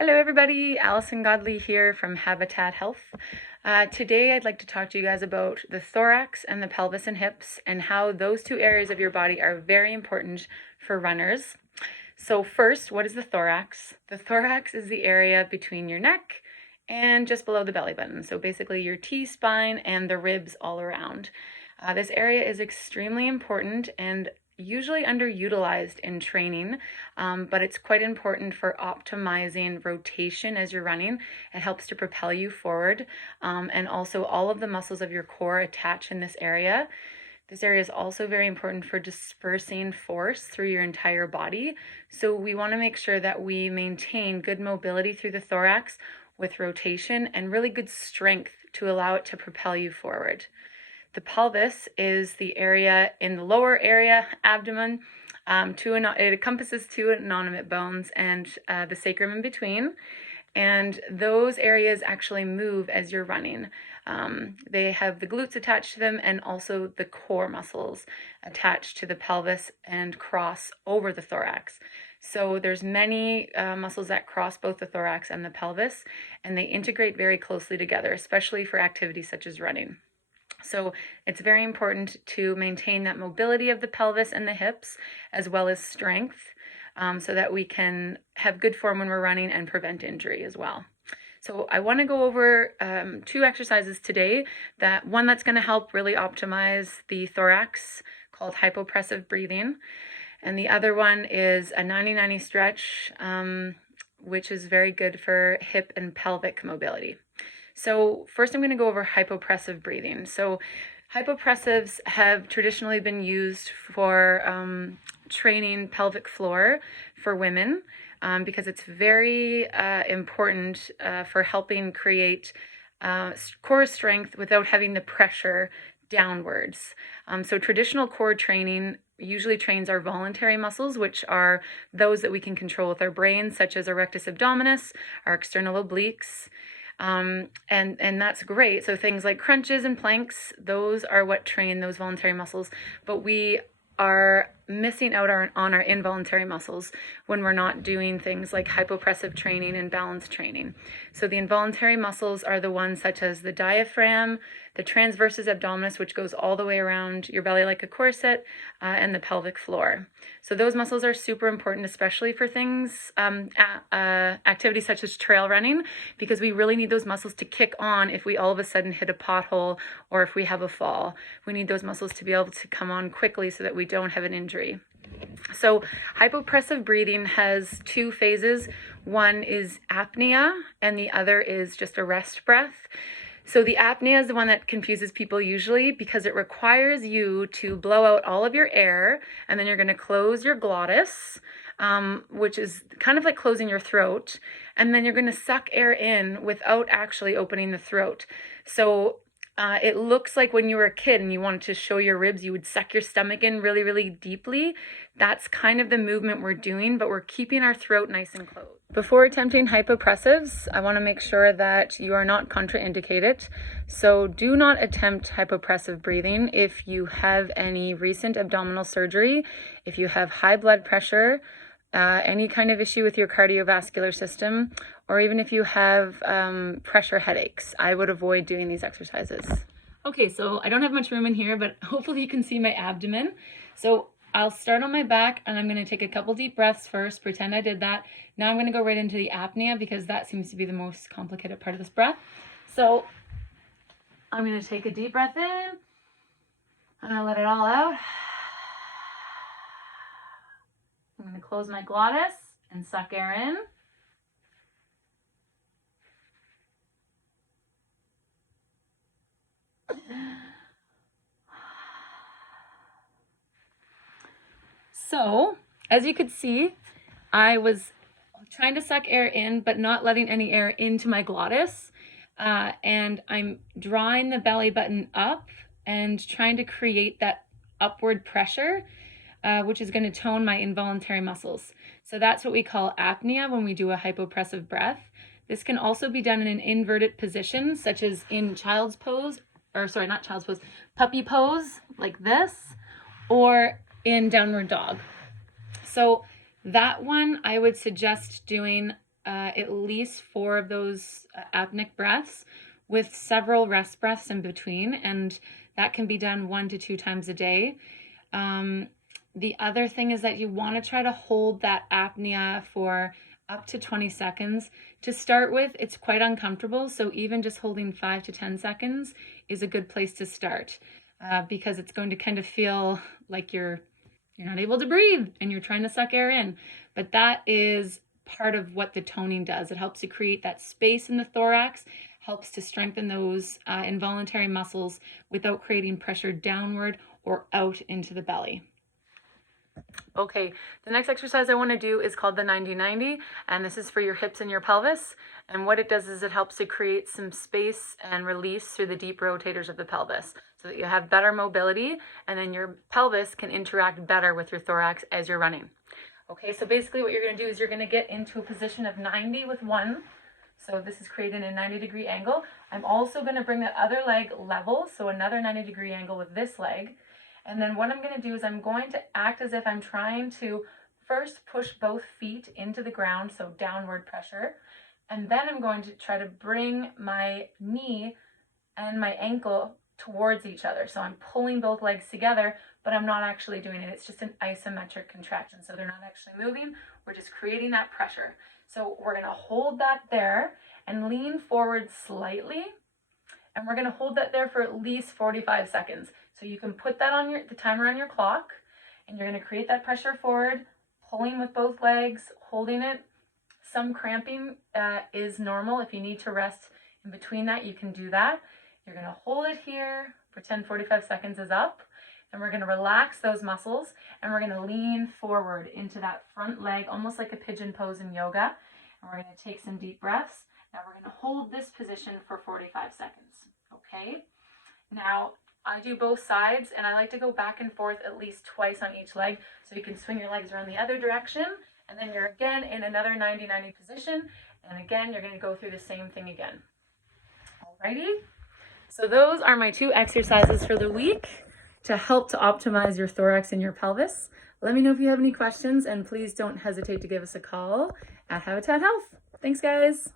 Hello everybody, Allison Godley here from Habitat Health. Today I'd like to talk to you guys about the thorax and the pelvis and hips and how those two areas of your body are very important for runners. So first, what is the thorax? The thorax is the area between your neck and just below the belly button. So basically your T-spine and the ribs all around. This area is extremely important and usually underutilized in training, but it's quite important for optimizing rotation as you're running. It helps to propel you forward, and also all of the muscles of your core attach in this area. This area is also very important for dispersing force through your entire body. So we want to make sure that we maintain good mobility through the thorax with rotation and really good strength to allow it to propel you forward. The pelvis is the area in the lower area, abdomen. It encompasses two inanimate bones and the sacrum in between. And those areas actually move as you're running. They have the glutes attached to them and also the core muscles attached to the pelvis and cross over the thorax. So there's many muscles that cross both the thorax and the pelvis, and they integrate very closely together, especially for activities such as running. So it's very important to maintain that mobility of the pelvis and the hips, as well as strength, so that we can have good form when we're running and prevent injury as well. So I want to go over two exercises today. One that's going to help really optimize the thorax, called hypopressive breathing. And the other one is a 90-90 stretch, which is very good for hip and pelvic mobility. So first I'm going to go over hypopressive breathing. So hypopressives have traditionally been used for training pelvic floor for women because it's very important for helping create core strength without having the pressure downwards. So traditional core training usually trains our voluntary muscles, which are those that we can control with our brain, such as our rectus abdominis, our external obliques. And that's great. So things like crunches and planks, those are what train those voluntary muscles, but we are missing out on our involuntary muscles when we're not doing things like hypopressive training and balance training. So the involuntary muscles are the ones such as the diaphragm, the transversus abdominis, which goes all the way around your belly like a corset, and the pelvic floor. So those muscles are super important, especially for things, activities such as trail running, because we really need those muscles to kick on if we all of a sudden hit a pothole or if we have a fall. We need those muscles to be able to come on quickly so that we don't have an injury. So hypopressive breathing has two phases. One is apnea and the other is just a rest breath. So the apnea is the one that confuses people usually because it requires you to blow out all of your air, and then you're going to close your glottis, which is kind of like closing your throat, and then you're going to suck air in without actually opening the throat. So it looks like when you were a kid and you wanted to show your ribs, you would suck your stomach in really, really deeply. That's kind of the movement we're doing, but we're keeping our throat nice and closed. Before attempting hypopressives, I want to make sure that you are not contraindicated. So do not attempt hypopressive breathing if you have any recent abdominal surgery, if you have high blood pressure, any kind of issue with your cardiovascular system, or even if you have pressure headaches. I would avoid doing these exercises. Okay, so I don't have much room in here, but hopefully you can see my abdomen. So I'll start on my back, and I'm going to take a couple deep breaths first, pretend I did that. Now I'm going to go right into the apnea because that seems to be the most complicated part of this breath. So I'm going to take a deep breath in, and I'll let it all out. I'm going to close my glottis and suck air in. So, as you could see, I was trying to suck air in, but not letting any air into my glottis. And I'm drawing the belly button up and trying to create that upward pressure, which is going to tone my involuntary muscles. So that's what we call apnea when we do a hypopressive breath. This can also be done in an inverted position, such as in child's pose, or sorry, not child's pose, puppy pose, like this, or in downward dog. So that one I would suggest doing at least 4 of those apneic breaths with several rest breaths in between, and that can be done 1 to 2 times a day. The other thing is that you want to try to hold that apnea for up to 20 seconds. To start with, it's quite uncomfortable, so even just holding 5 to 10 seconds is a good place to start, because it's going to kind of feel like you're not able to breathe and you're trying to suck air in. But that is part of what the toning does. It helps to create that space in the thorax, helps to strengthen those involuntary muscles without creating pressure downward or out into the belly. Okay, the next exercise I want to do is called the 90-90, and this is for your hips and your pelvis. And what it does is it helps to create some space and release through the deep rotators of the pelvis so that you have better mobility, and then your pelvis can interact better with your thorax as you're running. Okay, so basically what you're going to do is you're going to get into a position of 90 with one. So this is creating a 90-degree angle. I'm also going to bring that other leg level, so another 90-degree angle with this leg. And then what I'm going to do is I'm going to act as if I'm trying to first push both feet into the ground, so downward pressure. And then I'm going to try to bring my knee and my ankle towards each other. So I'm pulling both legs together, but I'm not actually doing it. It's just an isometric contraction. So they're not actually moving. We're just creating that pressure. So we're going to hold that there and lean forward slightly. And we're going to hold that there for at least 45 seconds. So you can put that on the timer on your clock, and you're going to create that pressure forward, pulling with both legs, holding it. Some cramping is normal. If you need to rest in between that, you can do that. You're going to hold it here, pretend 45 seconds is up, and we're going to relax those muscles, and we're going to lean forward into that front leg, almost like a pigeon pose in yoga. And we're going to take some deep breaths. Now we're going to hold this position for 45 seconds, okay? Now, I do both sides, and I like to go back and forth at least twice on each leg, so you can swing your legs around the other direction, and then you're again in another 90-90 position, and again, you're going to go through the same thing again. Alrighty? So those are my 2 exercises for the week to help to optimize your thorax and your pelvis. Let me know if you have any questions, and please don't hesitate to give us a call at Habitat Health. Thanks, guys.